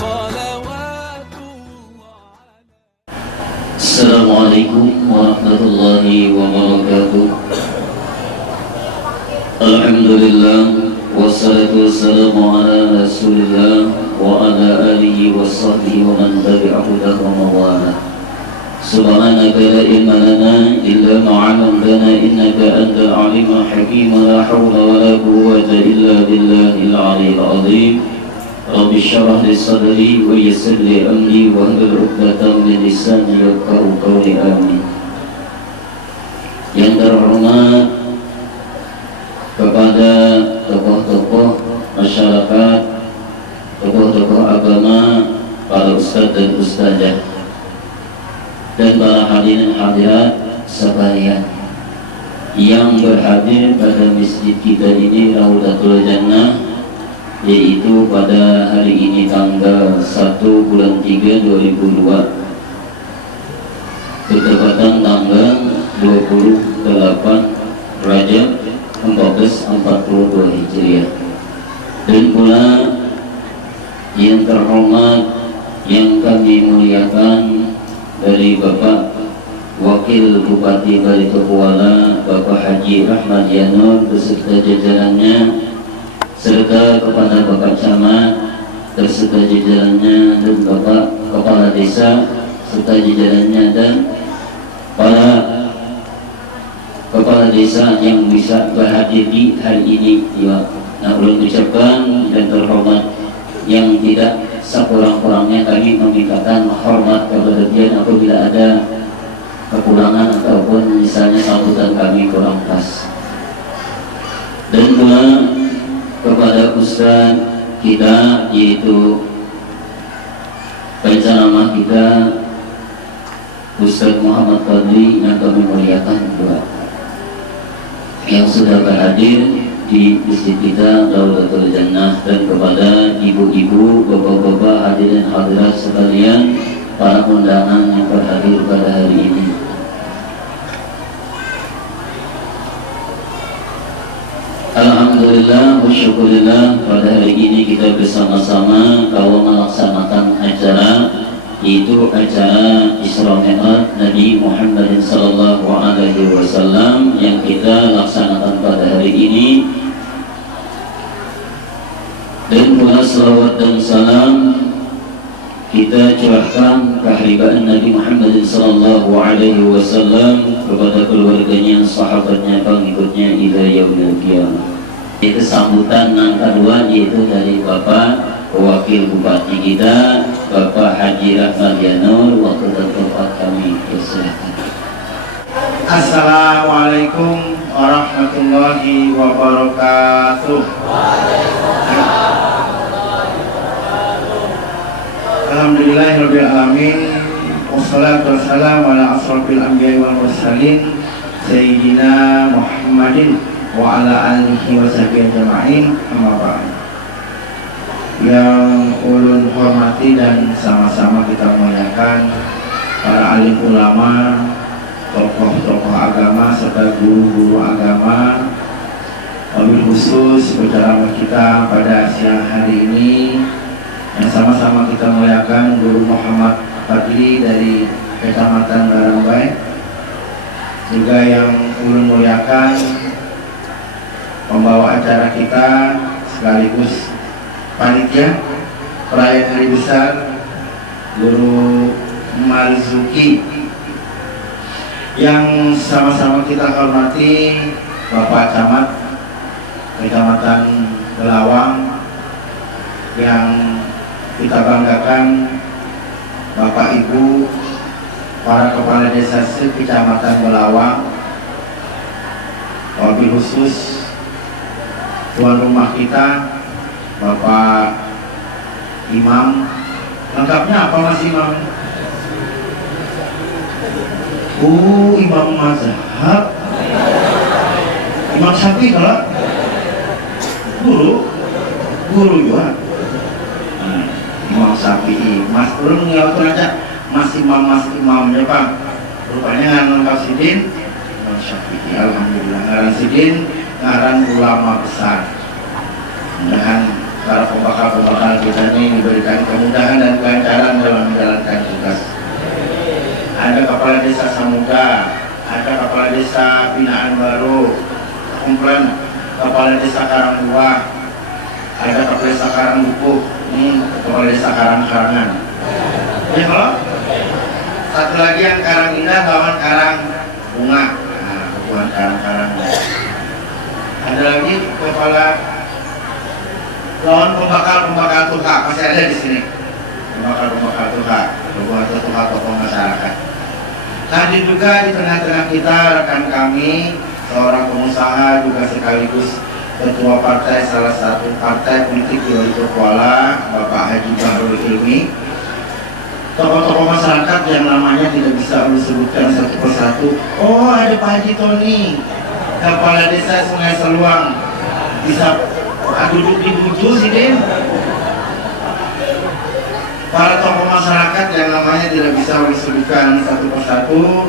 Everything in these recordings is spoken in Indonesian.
صلوات الله. السلام عليكم ورحمة الله وبركاته. الحمد لله والصلاة والسلام على رسول الله وعلى آله وصحبه ومن تبع هداه ومن سبحانك لا علم لنا إلا ما علمتنا إنك أنت العليم الحكيم لا حول ولا قوة إلا بالله العلي العظيم. رب اشرح لي صدري ويسر لي أمري واحلل عقدة من لساني يفقهوا قولي آمين. Yang terhormat kepada tokoh-tokoh masyarakat, tokoh-tokoh agama, para ustadz dan ustadzah, dan para hadirin hadirat sekalian yang berhadir pada masjid kita ini Raudatul Jannah, yaitu pada hari ini tanggal 1 bulan 3 2002 bertepatan tanggal 28 Rajab 1442 Hijriah. Dan pula yang terhormat yang kami muliakan dari Bapak Wakil Bupati Baritokuala, Bapak Haji Ahmad Yanur beserta jajarannya, serta kepada Bapak Camat beserta jajarannya, dan Bapak Kepala Desa serta jajarannya, dan para kepala desa yang bisa berhadir di hari ini. Nah, ulun ucapkan dan terhormat yang tidak sekurang-kurangnya kami memintakan hormat kepada dia apabila ada kekurangan ataupun misalnya sambutan kami kurang pas. Dan pula kepada ustaz kita, yaitu penceramah kita Ustaz Muhammad Fadli yang kami muliakan juga, yang sudah berhadir di masjid kita Raudatul Jannah, dan kepada ibu-ibu, bapak-bapak, hadirin hadirat sekalian, para undangan yang berhadir pada hari ini. Alhamdulillah wa syukurillah, pada hari ini kita bersama-sama kalau melaksanakan acara, yaitu acara Isra Mi'raj Nabi Muhammad sallallahu alaihi wasallam yang kita laksanakan pada hari ini. Dan pula salawat dan salam kita curahkan kehadiran Nabi Muhammad sallallahu alaihi wasallam kepada keluarganya, sahabatnya, pengikutnya ila yaumil qiyamah. Itu sambutan yang kedua, yaitu dari Bapak Wakil Bupati kita, Bapak Haji Ahmad Yanur. Waktu dan tempat kami persilakan. Assalamualaikum warahmatullahi wabarakatuh. Alhamdulillahirabbil alamin, wassalatu wassalamu ala asrofil anbiya'i wal mursalin sayyidina Muhammadin wa ala alihi wa sahbihi ajma'in, amma ba'd. Yang ulun hormati dan sama-sama kita muliakan para alim ulama, tokoh-tokoh agama serta guru-guru agama, wabil khusus penceramah kita pada siang hari ini, yang sama-sama kita muliakan Guru Muhammad Fadli dari Kecamatan Barangbai, juga yang ulun muliakan pembawa acara kita sekaligus panitia perayaan hari besar Guru Marzuki, yang sama-sama kita hormati Bapak Camat Kecamatan Gelawang, yang kita banggakan Bapak Ibu para kepala desa Kecamatan Gelawang, wabil khusus tuan rumah kita Bapak Imam. Lengkapnya apa Mas Imam? Imam mazhab, Imam Syafi'i kalau guru juga. Imam Syafi'i, Mas turun ngelakuin aja Mas Imamnya Pak. Rupanya ngaran Kasidin Imam Syafi'i. Alhamdulillah ngaran Sidin, ngaran ulama besar. Mudah-mudahan para pembakar-pembakar kita ini diberikan kemudahan dan kelancaran dalam menjalankan tugas. Ada kepala desa Samuga, ada kepala desa binaan baru, kumpulan kepala desa Karangbuah, ada kepala desa Karangbuku, ini kepala desa Karang-Karangan. Ya kalau satu lagi yang Karang Indah lawan Karang Bunga, nah hubungan Karang-Karang. Ada lagi kepala lawan pembakar tuha, masih ada di sini. Pembakar tuha, hubungan tuha tokoh masyarakat. Tadi juga di tengah-tengah kita rekan kami, seorang pengusaha juga sekaligus ketua partai salah satu partai politik di Wali Kuala, Bapak Haji Bahrul Ilmi. Tokoh-tokoh masyarakat yang namanya tidak bisa disebutkan satu persatu. Oh, ada Pak Haji Tony, kepala desa Sungai Seluang. Bisa duduk di buju sih, Den. Para tokoh masyarakat yang namanya tidak bisa disebutkan satu persatu,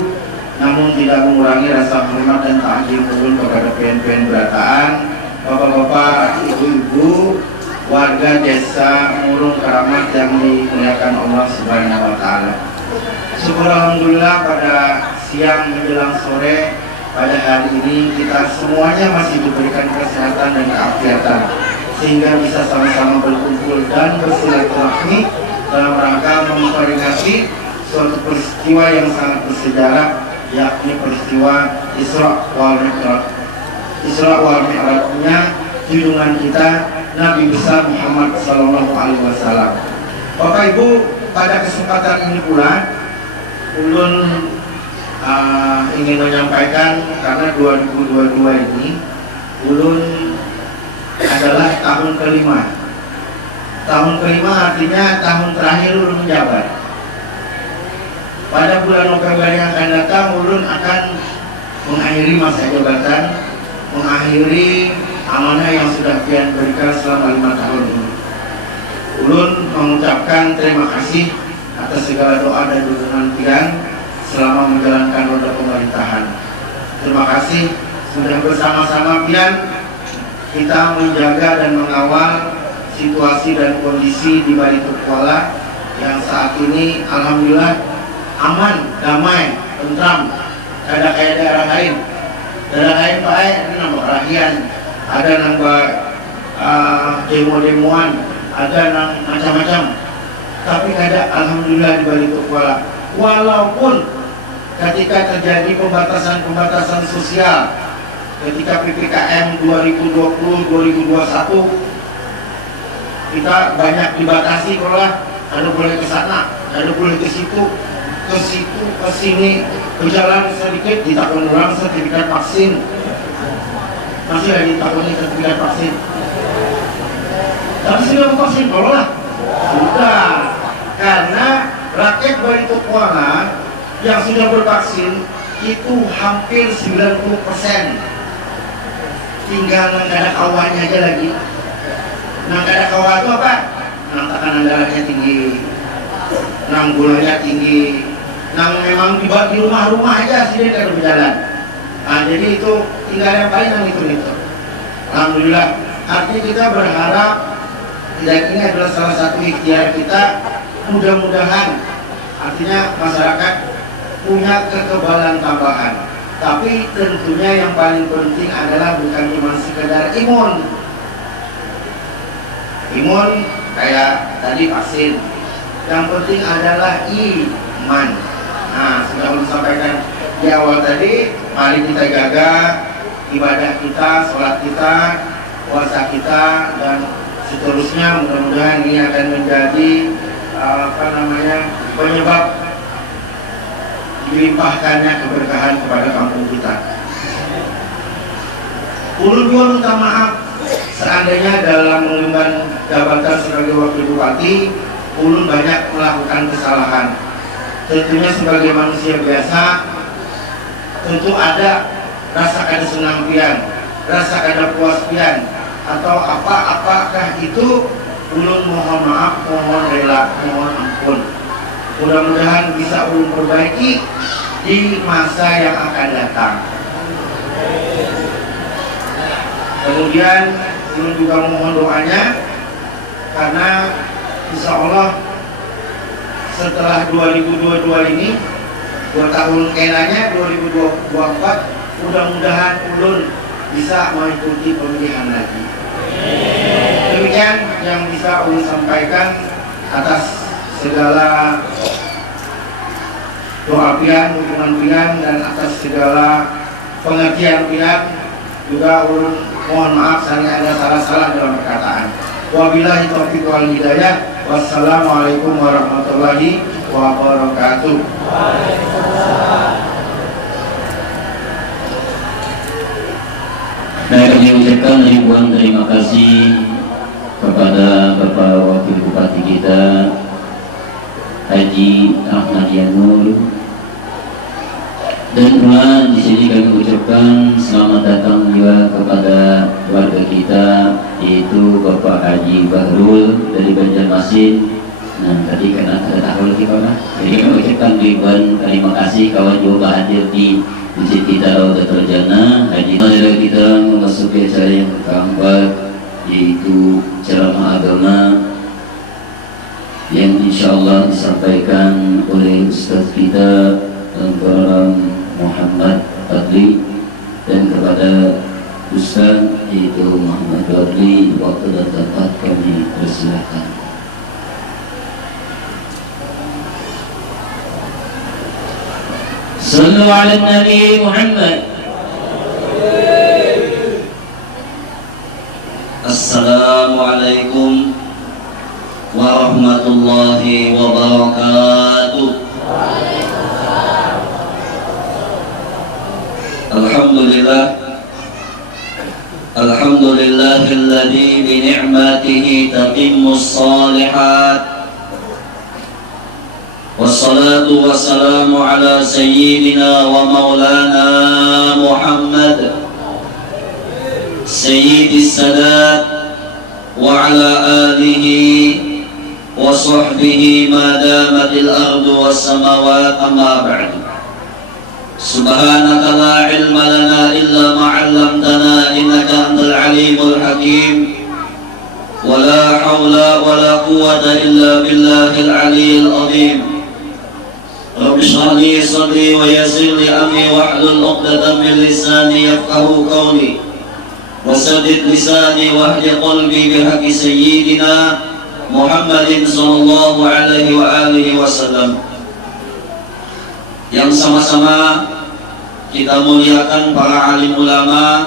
namun tidak mengurangi rasa hormat dan takjil turun kepada PNPN Berataan, bapak-bapak, ibu-ibu, warga desa Murung Keramat yang dimuliakan Allah Subhanahu wa Ta'ala. Syukur alhamdulillah pada siang menjelang sore pada hari ini kita semuanya masih diberikan kesehatan dan keafiatan sehingga bisa sama-sama berkumpul dan bersilaturahmi dalam rangka memperingati suatu peristiwa yang sangat bersejarah, yakni peristiwa Isra wal Mi'raj. Isra wal Mi'rajnya junjungan kita Nabi besar Muhammad Sallallahu Alaihi Wasallam. Bapak Ibu, pada kesempatan ini pula ulun ingin menyampaikan karena 2022 ini ulun adalah tahun kelima. Tahun kelima artinya tahun terakhir ulun menjabat. Pada bulan November yang akan datang ulun akan mengakhiri masa jabatan, mengakhiri amanah yang sudah Pian berikan selama 5 tahun ini. Ulun mengucapkan terima kasih atas segala doa dan dukungan Pian selama menjalankan roda pemerintahan. Terima kasih sudah bersama-sama Pian kita menjaga dan mengawal situasi dan kondisi di Bali Kuala yang saat ini alhamdulillah aman, damai, tentram. Ada kayak daerah lain. Daerah lain Pak ini nambah kerahian, ada nambah demo-demoan, ada nang macam-macam. Tapi ada alhamdulillah di Bali Kuala. Walaupun ketika terjadi pembatasan sosial, ketika PPKM 2020-2021 kita banyak dibatasi, kalau ada boleh ke sana, ada boleh ke situ, ke sini, berjalan sedikit ditakun orang sertifikat vaksin, masih lagi ditakuni sertifikat vaksin. Tapi sudah vaksin, kalau lah sudah, karena rakyat Bali Kuala yang sudah bervaksin itu hampir 90%. Tinggal nggak ada kawannya aja lagi. Nang ada kawan itu apa? Nang tekanan darahnya tinggi, nang gulanya tinggi, nang memang di rumah-rumah aja sih dia tidak berjalan. Nah, jadi itu tinggal yang paling nang itu. Alhamdulillah. Artinya kita berharap tidak ini adalah salah satu ikhtiar kita. Mudah-mudahan artinya masyarakat punya kekebalan tambahan. Tapi tentunya yang paling penting adalah bukan cuma sekedar imun. Imun kayak tadi vaksin. Yang penting adalah iman. Nah, sudah ulun sampaikan di awal tadi, mari kita jaga ibadah kita, sholat kita, puasa kita, dan seterusnya. Mudah-mudahan ini akan menjadi penyebab dilimpahkannya keberkahan kepada kampung kita. Ulun juga minta maaf seandainya dalam mengemban jabatan sebagai wakil bupati, ulun banyak melakukan kesalahan. Tentunya sebagai manusia biasa, tentu ada rasa kada senang pian, rasa kada puas pian, atau apakah itu, ulun mohon maaf, mohon rela, mohon ampun. Mudah-mudahan bisa ulun perbaiki di masa yang akan datang. Kemudian ulun juga mohon doanya karena insya Allah setelah 2022 ini 2 tahun kenanya 2024 mudah-mudahan ulun bisa mengikuti pemilihan lagi. Demikian yang bisa ulun sampaikan atas segala doa pian, dukungan pian, dan atas segala pengertian pian. Juga ulun mohon maaf saya ada salah-salah dalam perkataan. Wabillahi taufiq wal hidayah. Wassalamualaikum warahmatullahi wabarakatuh. Nah, kami ucapkan ribuan terima kasih kepada Bapak Wakil Bupati kita Haji Ahmad Yanur, dan pula di sini kami ucapkan selamat datang juga kepada warga kita, yaitu Bapak Haji Bahrul dari Banjarmasin. Nah, tadi karena ada tahun kita lah, jadi kami ucapkan ribuan terima kasih kawan juga hadir di masjid kita Raudatul Jannah. Haji kita memasuki acara yang keempat, yaitu ceramah agama yang insyaallah disampaikan oleh Ustaz kita Muhammad Fadli, dan kepada Ustaz yaitu Muhammad Fadli, waktu dan tempat kami persilakan. Sallu ala Nabi Muhammad. Assalamualaikum warahmatullahi wabarakatuh. Alhamdulillah, alhamdulillahilladzi bi ni'matihi tatimmus shalihat. Wassalatu wassalamu ala sayyidina wa maulana Muhammad sayyidis sadat wa ala alihi wa sahbihi ma damatil ardu was samawat, amma ba'du. Subhanaka la ilma lana illa ma 'allamtana innaka antal alimul hakim. Wa la hawla wa la quwwata illa billahil aliyyil azim. Rabbi shrah li sadri wa yassir li amri wahlul 'uqdatam min lisani yafqahu qawli. Wasadid lisani wahdi qalbi bihaqqi sayyidina Muhammadin sallallahu alaihi wa alihi wasallam. Yang sama-sama kita muliakan para alim ulama,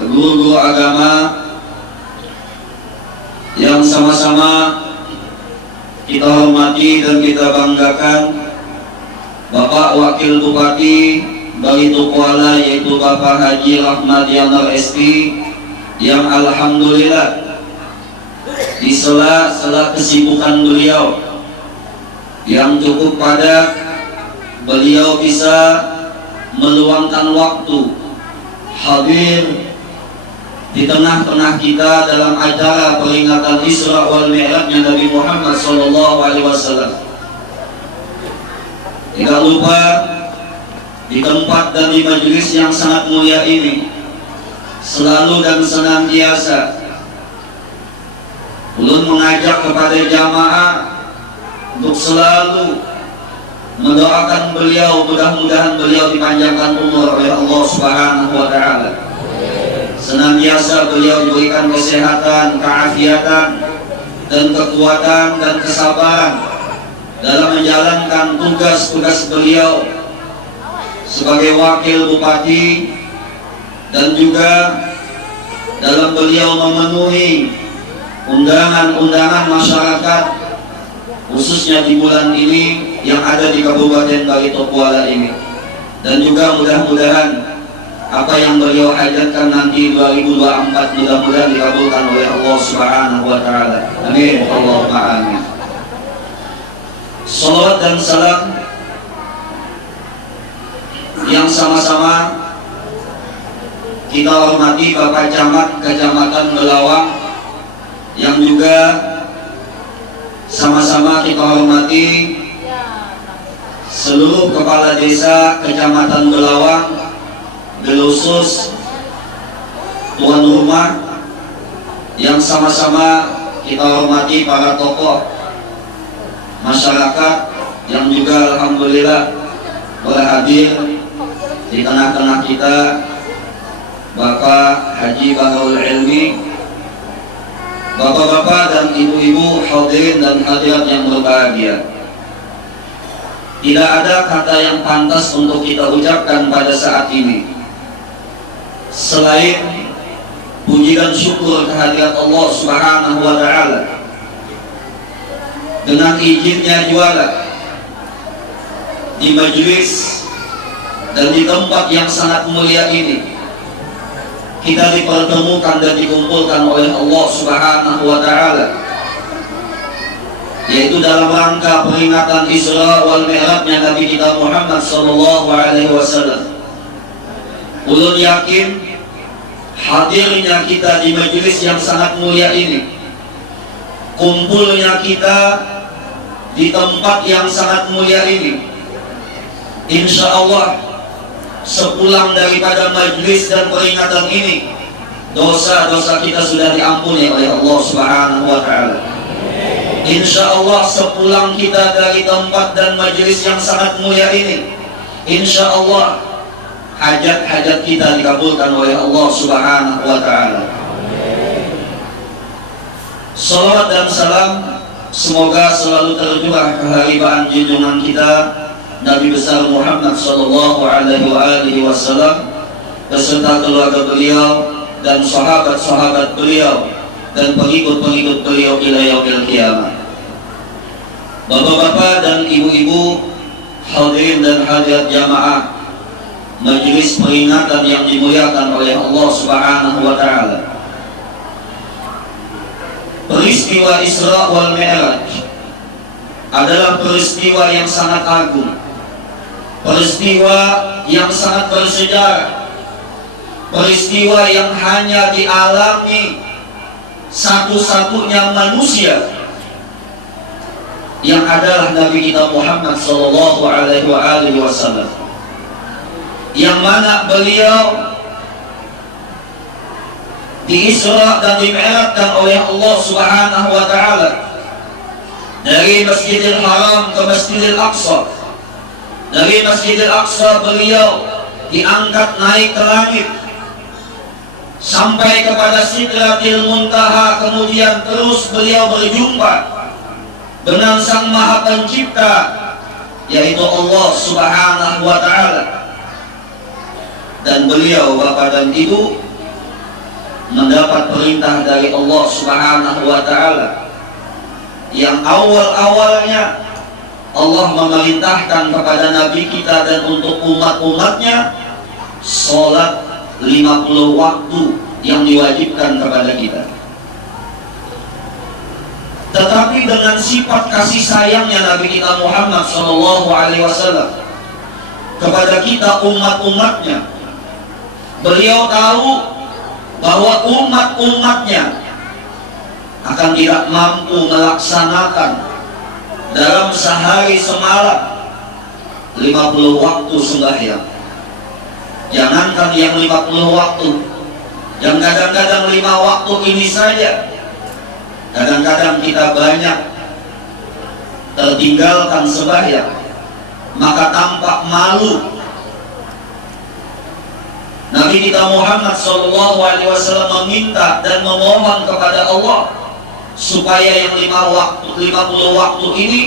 guru-guru agama, yang sama-sama kita hormati dan kita banggakan Bapak Wakil Bupati Balitu Kuala, yaitu Bapak Haji Ahmad Yanur SP, yang alhamdulillah di sela-sela kesibukan beliau yang cukup padat, beliau bisa meluangkan waktu hadir di tengah-tengah kita dalam acara peringatan Isra wal Mi'rajnya Nabi Muhammad SAW. Tidak lupa di tempat dan di majelis yang sangat mulia ini selalu dan senantiasa ulun mengajak kepada jamaah untuk selalu mendoakan beliau, mudah-mudahan beliau dipanjangkan umur oleh Allah Subhanahu wa taala. Senantiasa beliau diberikan kesehatan, keafiatan, dan kekuatan dan kesabaran dalam menjalankan tugas-tugas beliau sebagai wakil bupati, dan juga dalam beliau memenuhi undangan-undangan masyarakat, khususnya di bulan ini yang ada di Kabupaten Balitu Kuala ini. Dan juga mudah-mudahan apa yang beliau hajatkan nanti 2024 mudah-mudahan dikabulkan oleh Allah Subhanahu wa taala. Amin. Allahumma amin. Salawat dan salam yang sama-sama kita hormati Bapak Camat Kecamatan Belawang, yang juga sama-sama kita hormati seluruh kepala desa Kecamatan Belawang, khusus tuan rumah, yang sama-sama kita hormati para tokoh masyarakat yang juga alhamdulillah boleh hadir di tengah-tengah kita, Bapak Haji Bahrul Ilmi, bapak-bapak dan ibu-ibu hadirin dan hadirat yang berbahagia. Tidak ada kata yang pantas untuk kita ucapkan pada saat ini selain puji dan syukur kehadirat Allah Subhanahu wa Ta'ala. Dengan izinnya juara di majelis dan di tempat yang sangat mulia ini, kita dipertemukan dan dikumpulkan oleh Allah Subhanahu wa Ta'ala, yaitu dalam rangka peringatan Isra wal Mi'rajnya Nabi kita Muhammad sallallahu alaihi wasallam. Ulun yakin hadirnya kita di majelis yang sangat mulia ini, kumpulnya kita di tempat yang sangat mulia ini, insya Allah sepulang daripada majelis dan peringatan ini, dosa-dosa kita sudah diampuni oleh Allah Subhanahu wa Ta'ala. Insya Allah sepulang kita dari tempat dan majelis yang sangat mulia ini, insya Allah hajat-hajat kita dikabulkan oleh Allah Subhanahu wa Ta'ala. Salawat dan salam semoga selalu tercurah keharibaan junjungan kita Nabi besar Muhammad sallallahu alaihi wasallam beserta keluarga beliau dan sahabat-sahabat beliau dan pengikut-pengikut beliau ila yaumil qiyamah. Bapak-bapak dan ibu-ibu hadirin dan hadirat jamaah majelis peringatan yang dimuliakan oleh Allah Subhanahu wa Ta'ala, peristiwa Isra wal Mi'raj adalah peristiwa yang sangat agung, peristiwa yang sangat bersejarah, peristiwa yang hanya dialami satu-satunya manusia, yang adalah Nabi kita Muhammad sallallahu alaihi wasallam, yang mana beliau diisra dan dimi'rajkan oleh Allah Subhanahu wa Ta'ala dari Masjidil Haram ke Masjidil Aqsa. Dari Masjidil Aqsa beliau diangkat naik ke langit sampai kepada Sidratil Muntaha, kemudian terus beliau berjumpa dengan Sang Maha Pencipta, yaitu Allah Subhanahu wa Ta'ala. Dan beliau, bapak dan ibu, mendapat perintah dari Allah Subhanahu wa Ta'ala yang awal-awalnya Allah memerintahkan kepada Nabi kita dan untuk umat-umatnya sholat 50 waktu yang diwajibkan kepada kita. Tetapi dengan sifat kasih sayangnya Nabi kita Muhammad SAW kepada kita umat-umatnya, beliau tahu bahwa umat-umatnya akan tidak mampu melaksanakan dalam sehari semalam 50 waktu sembahyang. Jangankan yang 50 waktu, yang kadang-kadang 5 waktu ini saja, kadang-kadang kita banyak tertinggalkan sembahyang, maka tampak malu. Nabi kita Muhammad SAW meminta dan memohon kepada Allah supaya yang 50 waktu ini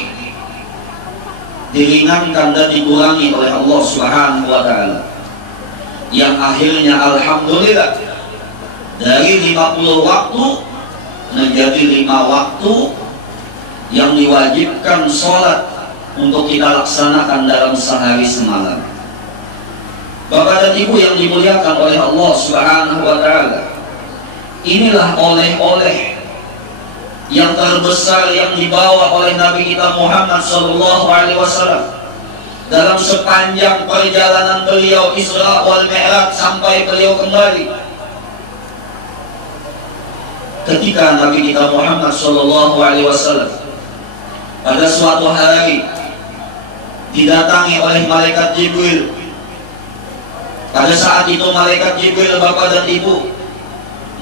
diringankan dan dikurangi oleh Allah Subhanahu wa Ta'ala, yang akhirnya alhamdulillah dari 50 waktu menjadi 5 waktu yang diwajibkan sholat untuk kita laksanakan dalam sehari semalam. Bapak dan ibu yang dimuliakan oleh Allah Subhanahu wa Ta'ala, inilah oleh-oleh yang terbesar yang dibawa oleh Nabi kita Muhammad SAW dalam sepanjang perjalanan beliau Isra wal Mi'raj sampai beliau kembali. Ketika Nabi kita Muhammad SAW pada suatu hari didatangi oleh malaikat Jibril. Pada saat itu malaikat Jibril, bapak dan ibu,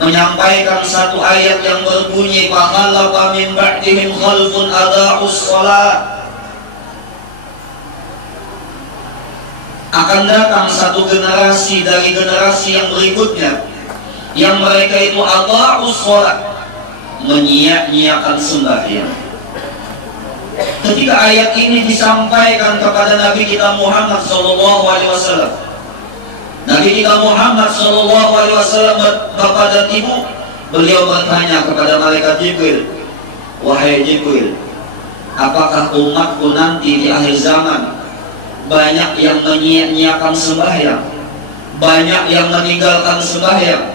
menyampaikan satu ayat yang berbunyi fakhalafa min ba'dihim khalfun adaa'us shalah. Akan datang satu generasi dari generasi yang berikutnya yang mereka itu adaa'us shalah, menyia-nyiakan sembahyang. Ketika ayat ini disampaikan kepada Nabi kita Muhammad SAW, Nabi kita Muhammad SAW, Bapak dan Ibu, beliau bertanya kepada malaikat Jibril, wahai Jibril, apakah umatku nanti di akhir zaman banyak yang menyia-nyiakan sembahyang, banyak yang meninggalkan sembahyang?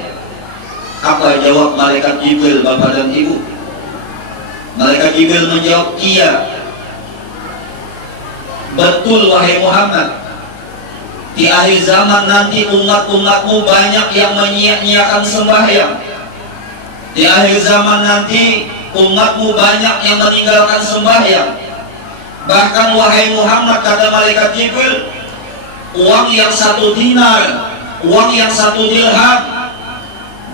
Apa jawab malaikat Jibril, Bapak dan Ibu? Malaikat Jibril menjawab, iya, betul wahai Muhammad. Di akhir zaman nanti umat-umatmu banyak yang menyia-nyiakan sembahyang. Di akhir zaman nanti umatmu banyak yang meninggalkan sembahyang. Bahkan wahai Muhammad, kata malaikat Jibril, uang yang 1 dinar, uang yang 1 dirham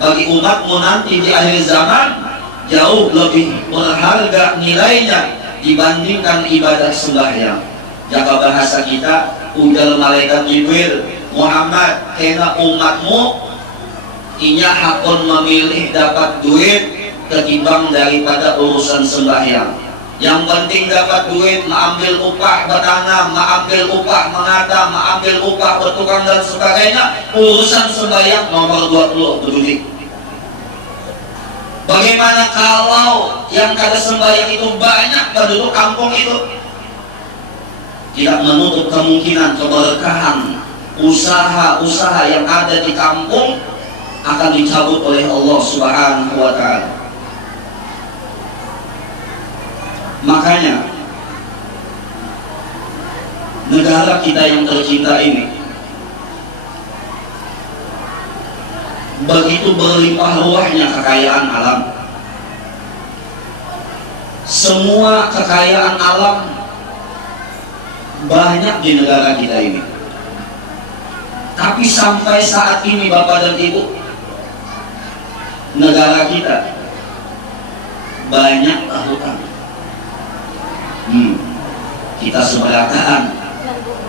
bagi umatmu nanti di akhir zaman jauh lebih berharga nilainya dibandingkan ibadah sembahyang. Jaga bahasa kita, ujar malaikat Jibril, Muhammad, kena umatmu inya hakun memilih dapat duit ketimbang daripada urusan sembahyang. Yang penting dapat duit, mengambil upah bertanam, mengambil upah mengatam, mengambil upah bertukang dan sebagainya. Urusan sembahyang nomor 20 peduli. Bagaimana kalau yang kada sembahyang itu banyak penduduk kampung itu? Tidak menutup kemungkinan keberkahan usaha-usaha yang ada di kampung akan dicabut oleh Allah Subhanahu wa Ta'ala. Makanya negara kita yang tercinta ini begitu berlimpah ruahnya kekayaan alam. Semua kekayaan alam banyak di negara kita ini. Tapi sampai saat ini Bapak dan Ibu, negara kita banyak hutang. Kita seberataan,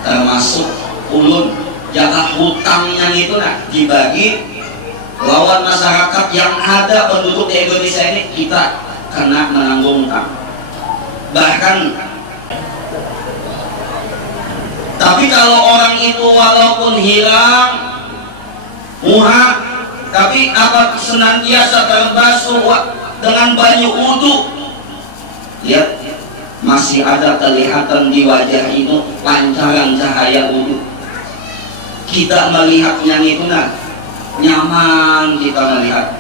termasuk ulun jatah hutangnya itu dibagi lawan masyarakat yang ada penduduk di Indonesia ini, kita kena menanggung hutang. Bahkan tapi kalau orang itu walaupun hilang murah, tapi apa senantiasa terbasuh dengan banyu wudu, lihat masih ada kelihatan di wajah itu pancaran cahaya wudu. Kita melihatnya itu nyaman, kita melihat.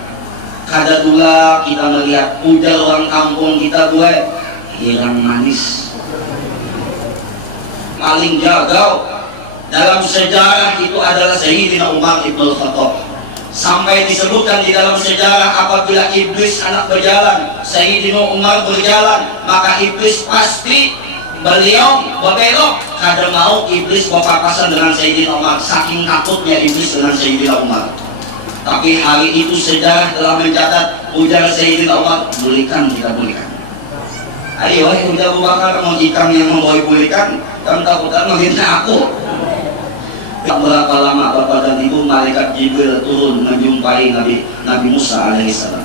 Kada dula kita melihat ujar orang kampung kita gue hilang manis. Paling jagau dalam sejarah itu adalah Sayyidina Umar Ibn Khattab. Sampai disebutkan di dalam sejarah apabila iblis anak berjalan, Sayyidina Umar berjalan, maka iblis pasti beliau berbelok. Kada mau iblis berpapasan dengan Sayyidina Umar, saking takutnya iblis dengan Sayyidina Umar. Tapi hari itu sejarah telah mencatat ujar Sayyidina Umar, bolehkan kita bolehkan. Ayo, ujar Abu Bakar, mau ikan yang memboleh-bolehkan, kan takutan menghina aku. Tak berapa lama Bapak dan Ibu, malaikat Jibril turun menjumpai Nabi Musa alaihissalam.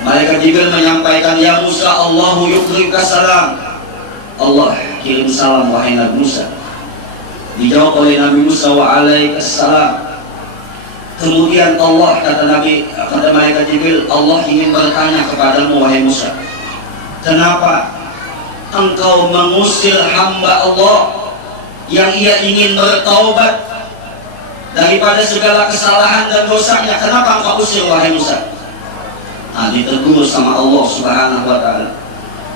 Malaikat Jibril menyampaikan, ya Musa, Allahu yukrika salam. Allah kirim salam wahai Nabi Musa. Dijawab oleh Nabi Musa, wa alaikassalam. Kemudian Allah, kata malaikat Jibril, Allah ingin bertanya kepadamu wahai Musa, kenapa engkau mengusir hamba Allah yang ia ingin bertaubat daripada segala kesalahan dan dosanya? Kenapa engkau usir wahai Musa? Ditegur sama Allah Subhanahu wa Ta'ala.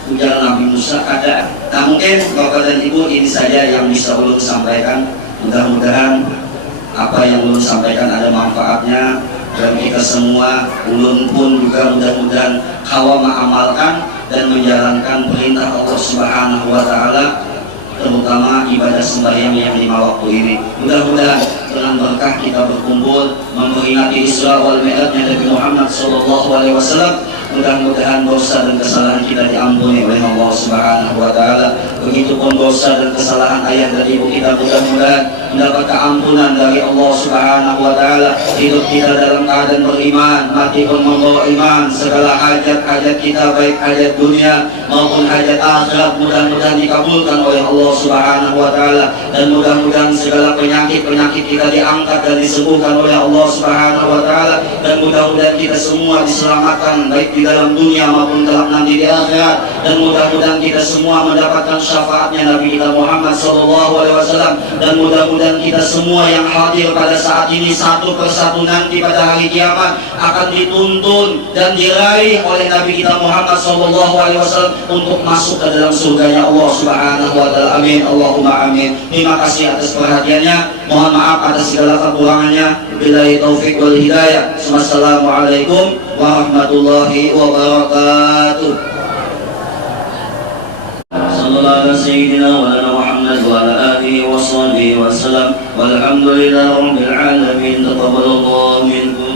Ujar Nabi Musa, ada. Nah mungkin Bapak dan Ibu, ini saja yang bisa ulun sampaikan. Mudah-mudahan apa yang ulun sampaikan ada manfaatnya, dan kita semua, ulun pun juga mudah-mudahan kawa mengamalkan dan menjalankan perintah Allah Subhanahu wa Ta'ala. terutama ibadah sembahyang yang 5 waktu ini. Mudah-mudahan dengan berkah kita berkumpul memperingati Isra wal Mi'rajnya Nabi Muhammad SAW, mudah-mudahan dosa dan kesalahan kita diampuni oleh Allah Subhanahu wa taala. Begitupun dosa dan kesalahan ayah dan ibu kita, mudah-mudahan mendapat keampunan dari Allah Subhanahu wa taala. Hidup kita dalam keadaan beriman, mati pun membawa iman. Segala hajat-hajat kita, baik hajat dunia maupun hajat akhirat, mudah-mudahan dikabulkan oleh Allah Subhanahu wa taala, dan mudah-mudahan segala penyakit-penyakit kita diangkat dan disembuhkan oleh Allah Subhanahu wa taala, dan mudah-mudahan kita semua diselamatkan baik di dalam dunia maupun kelak nanti di akhirat, dan mudah-mudahan kita semua mendapatkan syafaatnya Nabi kita Muhammad SAW, dan mudah-mudahan kita semua yang hadir pada saat ini satu persatu nanti pada hari kiamat akan dituntun dan diraih oleh Nabi kita Muhammad SAW untuk masuk ke dalam surganya Allah Subhanahu wa taala. Amin, Allahumma amin. Terima kasih atas perhatiannya. Mohon maaf atas segala kekurangannya. Billahi taufik wal hidayah. Wassalamualaikum warahmatullahi wabarakatuh. Sallallahu ala sayyidina wa ala Muhammad wa ala alihi wa sahbihi wa sallam. Walhamdulillahi rabbil alamin. Taqabbalallahu minkum.